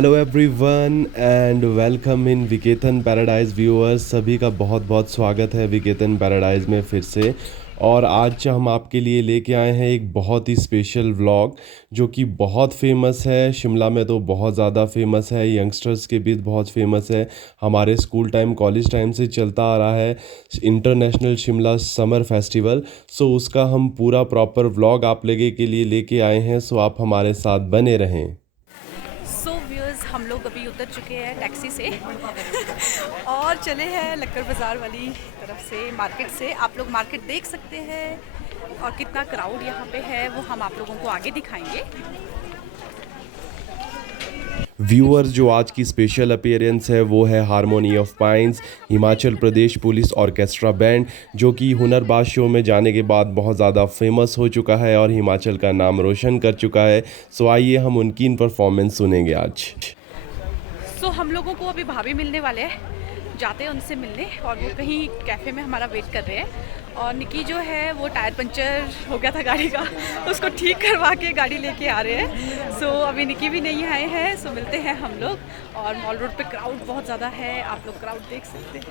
Hello everyone and welcome in Viketan paradise viewers. सभी का बहुत बहुत स्वागत है विकेतन पैराडाइज में फिर से। और आज हम आपके लिए लेके आए हैं एक बहुत ही स्पेशल व्लॉग जो कि बहुत फेमस है। शिमला में तो बहुत ज़्यादा फेमस है, यंगस्टर्स के बीच बहुत फेमस है। हमारे स्कूल टाइम कॉलेज टाइम से चलता आ रहा है इंटरनेशनल शिमला समर फेस्टिवल। सो उसका हम पूरा प्रॉपर व्लॉग आप लोगों के लिए लेके आए हैं। सो आप हमारे साथ बने रहें। सो व्यूअर्स, हम लोग अभी उतर चुके हैं टैक्सी से और चले हैं लक्कर बाज़ार वाली तरफ से, मार्केट से। आप लोग मार्केट देख सकते हैं और कितना क्राउड यहाँ पे है वो हम आप लोगों को आगे दिखाएंगे। व्यूअर्स, जो आज की स्पेशल अपीयरेंस है वो है harmony of pines, Himachal Pradesh police orchestra band, जो कि हुनरबाज शो में जाने के बाद बहुत ज़्यादा फेमस हो चुका है और हिमाचल का नाम रोशन कर चुका है। सो आइए हम उनकी परफॉर्मेंस सुनेंगे आज। सो हम लोगों को अभी भाभी मिलने वाले हैं, जाते हैं उनसे मिलने, और वो कहीं कैफ़े में हमारा वेट कर रहे हैं। और निकी जो है वो टायर पंचर हो गया था गाड़ी का, उसको ठीक करवा के गाड़ी लेके आ रहे हैं। सो अभी निकी भी नहीं आए हैं, सो मिलते हैं हम लोग। और मॉल रोड पे क्राउड बहुत ज़्यादा है, आप लोग क्राउड देख सकते हैं।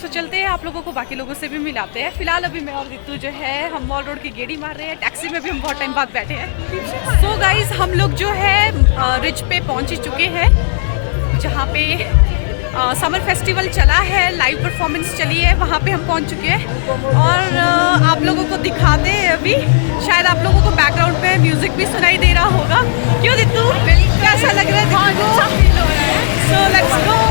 सो चलते हैं, आप लोगों को बाकी लोगों से भी मिलाते हैं। फिलहाल अभी मैं और रितु जो है हम मॉल रोड की गेड़ी मार रहे हैं, टैक्सी में भी हम बहुत टाइम बाद बैठे हैं। सो गाइस, हम लोग जो है रिच पे पहुंच ही चुके हैं, जहाँ पे समर फेस्टिवल चला है, लाइव परफॉर्मेंस चली है, वहाँ पे हम पहुँच चुके हैं। और आप लोगों को दिखाते हैं अभी, शायद आप लोगों को बैकग्राउंड पे म्यूजिक भी सुनाई दे रहा होगा। क्यों रितु, कैसा लग रहा है? So let's go.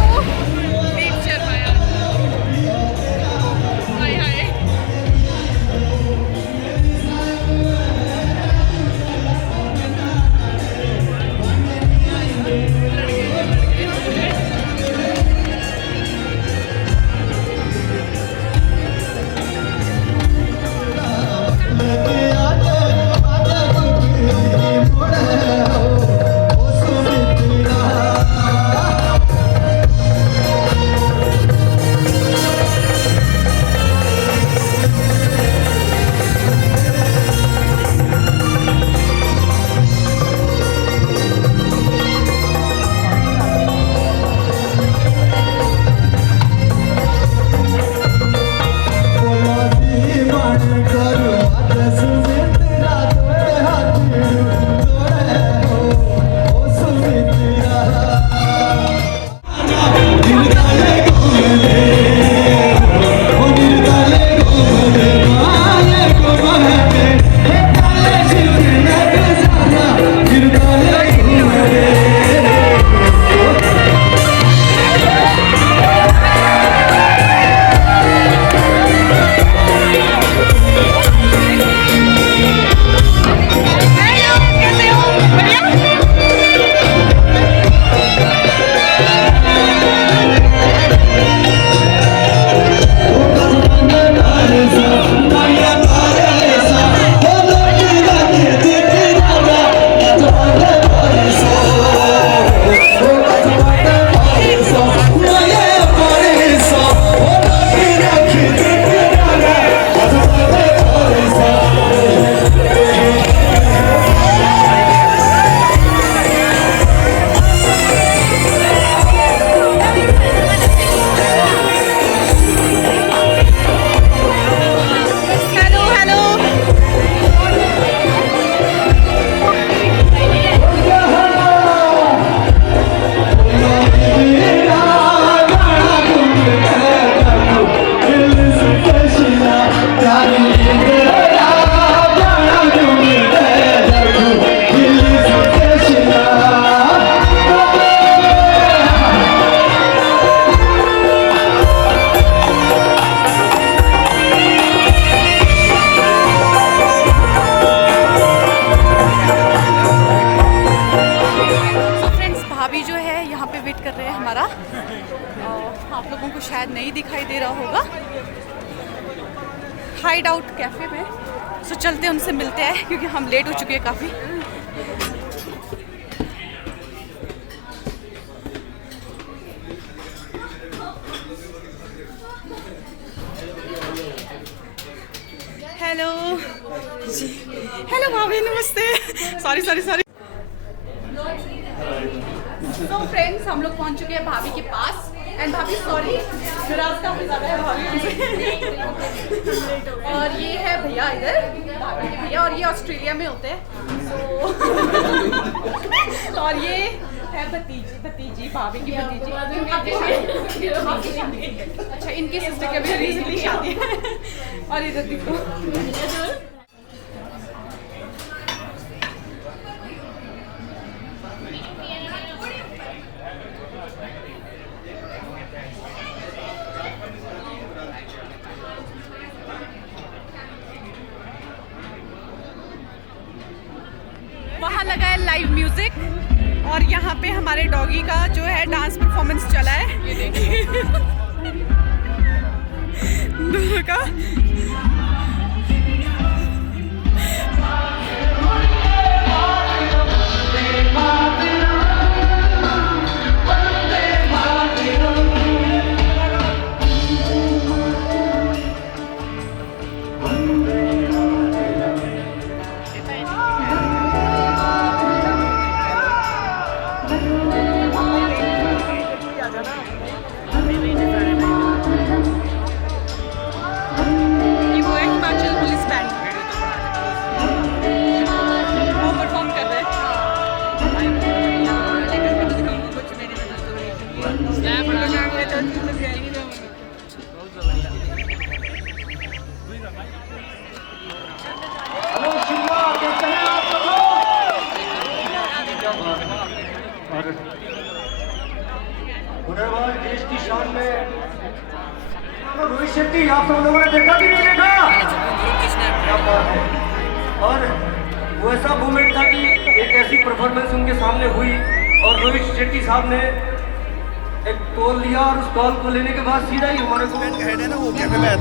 आप लोगों को शायद नहीं दिखाई दे रहा होगा, हाइड आउट कैफे में। सो चलते हैं, उनसे मिलते हैं क्योंकि हम लेट हो चुके हैं काफ़ी। हेलो हेलो भाभी, नमस्ते। Sorry sorry sorry. तो फ्रेंड्स, हम लोग पहुंच चुके हैं भाभी के पास। एंड भाभी सॉरी, नाराज काफी ज्यादा है भाभी हमसे। और ये है भैया, इधर भाभी के भैया, और ये ऑस्ट्रेलिया में होते हैं। और ये है भतीजी भाभी की भतीजी। अच्छा, इनकी सिस्टर की अभी रिसेंटली शादी है। और इधर देखो, वहाँ लगा है लाइव म्यूजिक, और यहाँ पे हमारे डॉगी का जो है डांस परफॉर्मेंस चला है। ये देखिए दोनों का। देश की शान में रोहित शेट्टी, आप सब लोगों ने देखा कि नहीं देखा? क्या बात है। और वो ऐसा मोमेंट था कि एक ऐसी परफॉर्मेंस उनके सामने हुई और रोहित शेट्टी साहब ने एक कॉल लिया और उस कॉल को लेने के बाद सीधा ही हमारे को हेड है ना, वो कैफे में आया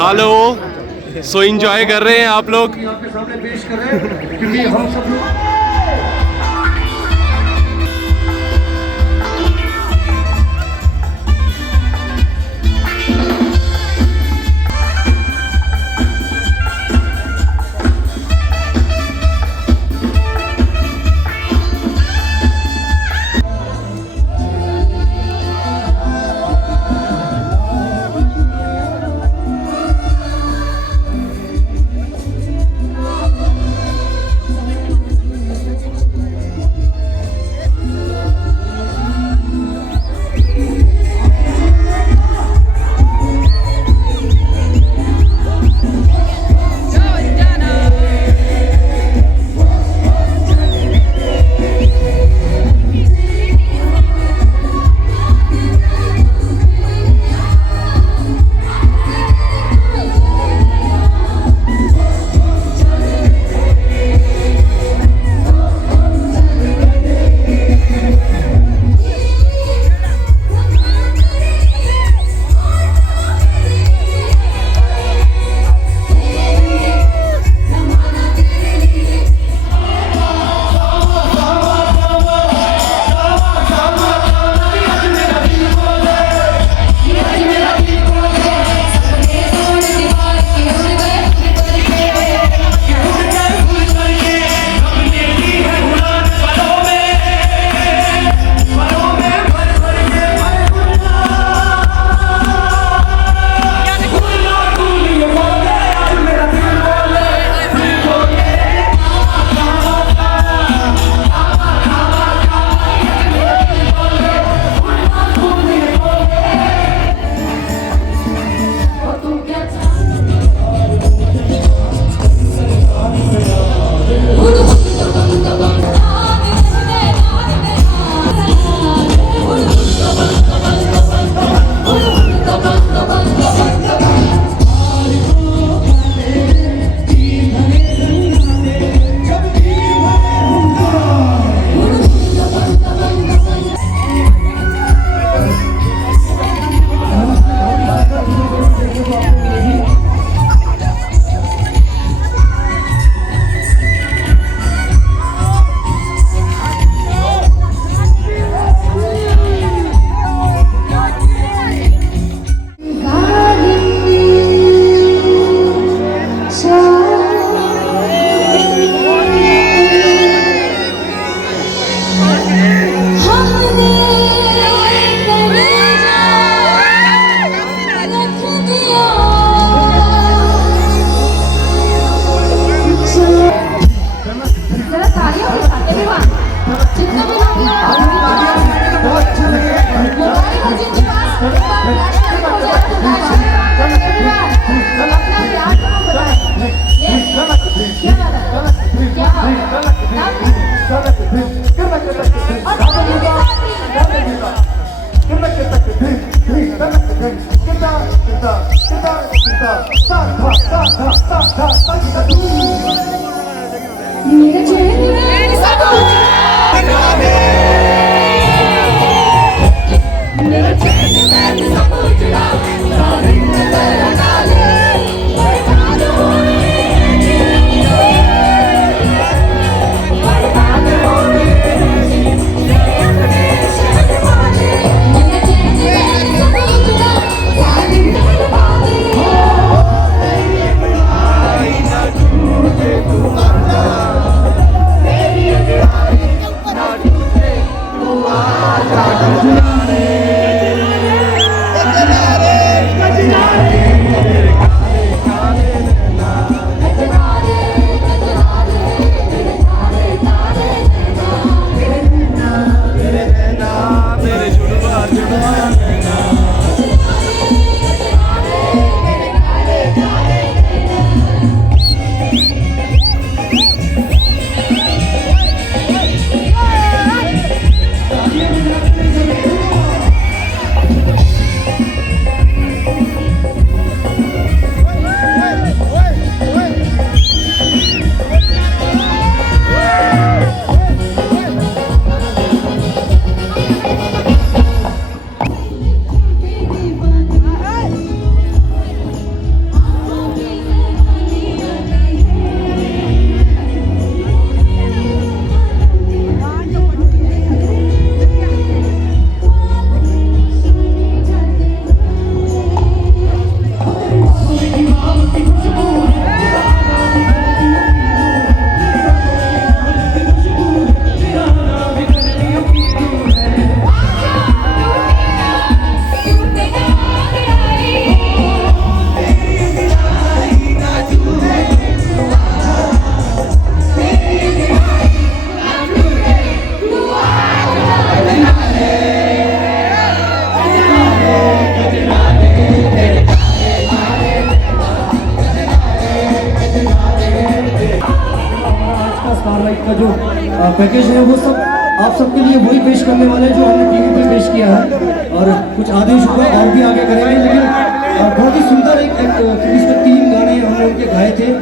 हेलो, सो एंजॉय कर रहे हैं आप लोग? आपके सामने पेश कर रहे हैं क्योंकि हम सब लोग पैकेज है वो सब आप सबके लिए वही पेश करने वाले हैं जो हमने टीवी पे पेश किया है और कुछ आदेश हुआ और भी आगे करेंगे, लेकिन बहुत ही सुंदर एक इसमें 3 गाने हमने उनके गाए थे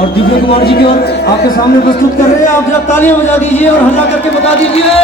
और दिव्या कुमार जी के और आपके सामने प्रस्तुत कर रहे हैं। आप जरा तालियां बजा दीजिए और हल्ला करके बता दीजिए।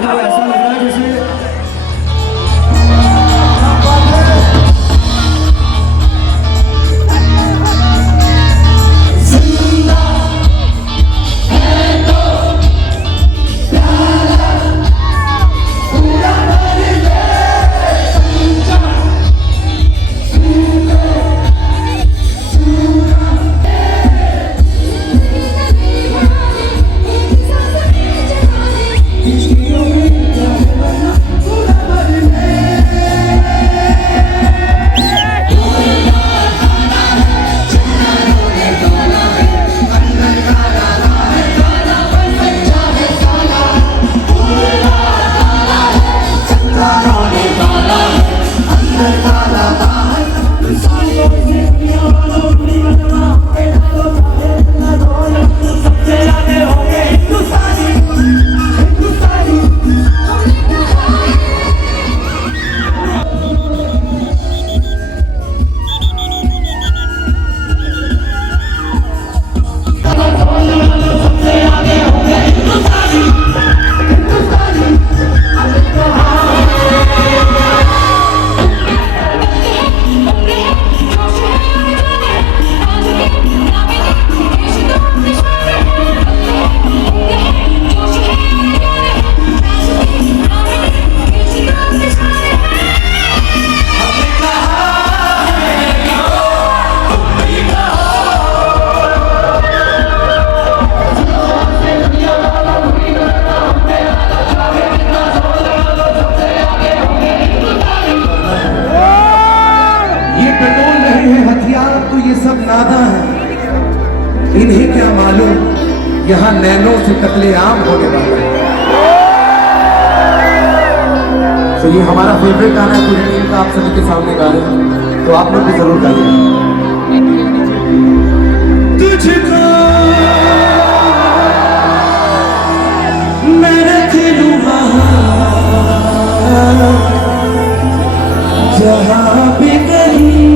कि वो ऐसा लग रहा है जैसे इन्हें क्या मालूम यहाँ नैनों से कत्लेआम होने वाला है। तो ये हमारा फेवरेट गाना है पूरी टीम का, आप सभी के सामने गा रहे हैं, तो आप लोग भी जरूर गाइए। तुझको मैं रख लूं जहाँ भी कहीं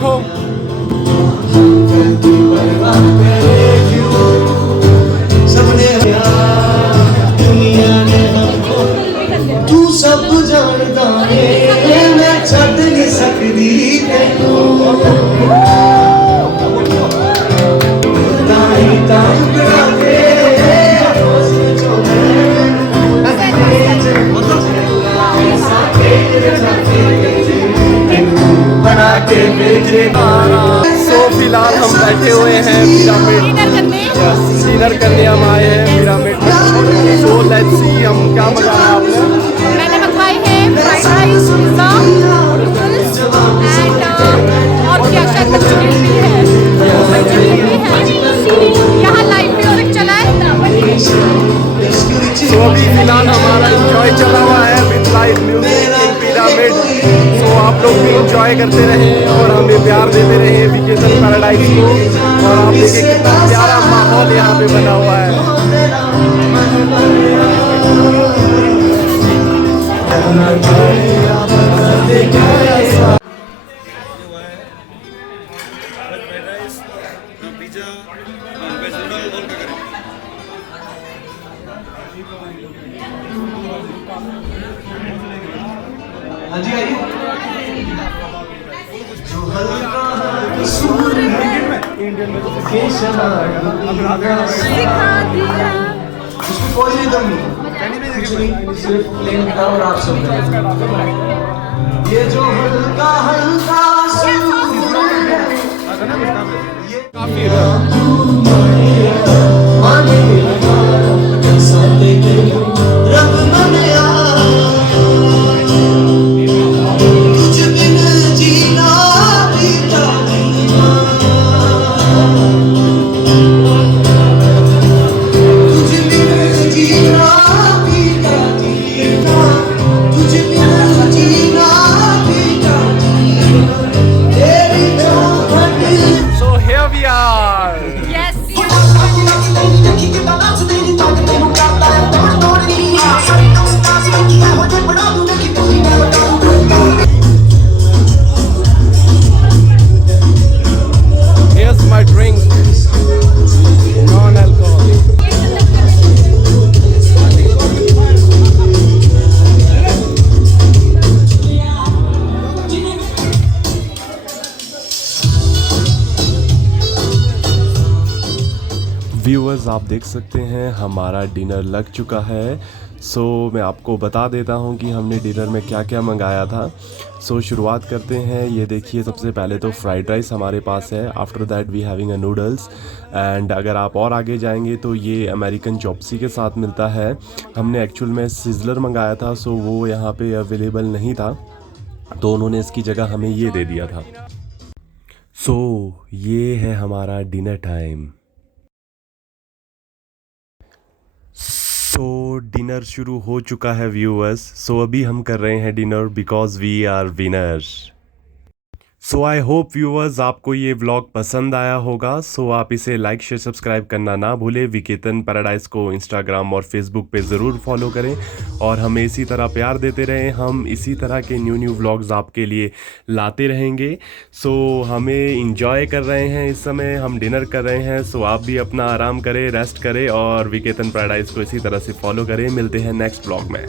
देखो। तू सब जानदा है मैं छड्ड नहीं सकदी तैनू ताई ताई बना के बना के भेजे सो फिलहाल हम बैठे हुए हैं पिरामिड डिनर करने हम आए हैं पिरामिड में। सो लेट्स सी हम क्या मंगाया आपने। मैंने मंगवाई है fried rice, pizza, noodles and और क्या शायद मंचूरियन भी है। यहाँ लाइव म्यूजिक चला है। सो अभी फिलहाल हमारा इंजॉय चला हुआ है with live music in pyramid. So आप लोग भी इंजॉय करते रहे और हमें प्यार देते रहे विकेतन पैराडाइज को। और आप देखिए कितना प्यारा माहौल यहाँ पे बना हुआ है। हाँ जी आइए जो हल्का कसूर है उसमें कोई रिदम नहीं कुछ नहीं सिर्फ प्लेन गिटार और आप सब ये जो हल्का हल्का सुरूर है ये काफी माने साथे के रब मने तुझ बिन जीना भी जाना तुझ बिन जीना भी जाना तुझ बिन जीना भी जाना तेरी चाहत So here we are. Yes. Here's my drink. Non-alcoholic. Viewers आप देख सकते हैं हमारा डिनर लग चुका है। सो मैं आपको बता देता हूं कि हमने डिनर में क्या क्या मंगाया था। सो शुरुआत करते हैं। ये देखिए सबसे पहले तो फ्राइड राइस हमारे पास है। After that we having a noodles and अगर आप और आगे जाएंगे तो ये अमेरिकन चॉप्सी के साथ मिलता है। हमने एक्चुअल में सिजलर मंगाया था सो वो यहाँ पे अवेलेबल नहीं था तो उन्होंने इसकी जगह हमें ये दे दिया था। सो ये है हमारा डिनर टाइम। सो डिनर शुरू हो चुका है व्यूअर्स। सो अभी हम कर रहे हैं dinner because we are winners. So I hope viewers आपको ये व्लॉग पसंद आया होगा। सो आप इसे लाइक शेयर सब्सक्राइब करना ना भूलें। विकेतन पैराडाइज को इंस्टाग्राम और फेसबुक पे ज़रूर फॉलो करें और हमें इसी तरह प्यार देते रहें। हम इसी तरह के न्यू व्लॉग्स आपके लिए लाते रहेंगे। सो हमें इंजॉय कर रहे हैं इस समय, हम डिनर कर रहे हैं। सो आप भी अपना आराम करें, रेस्ट करें और विकेतन पैराडाइज को इसी तरह से फॉलो करें। मिलते हैं नेक्स्ट व्लॉग में।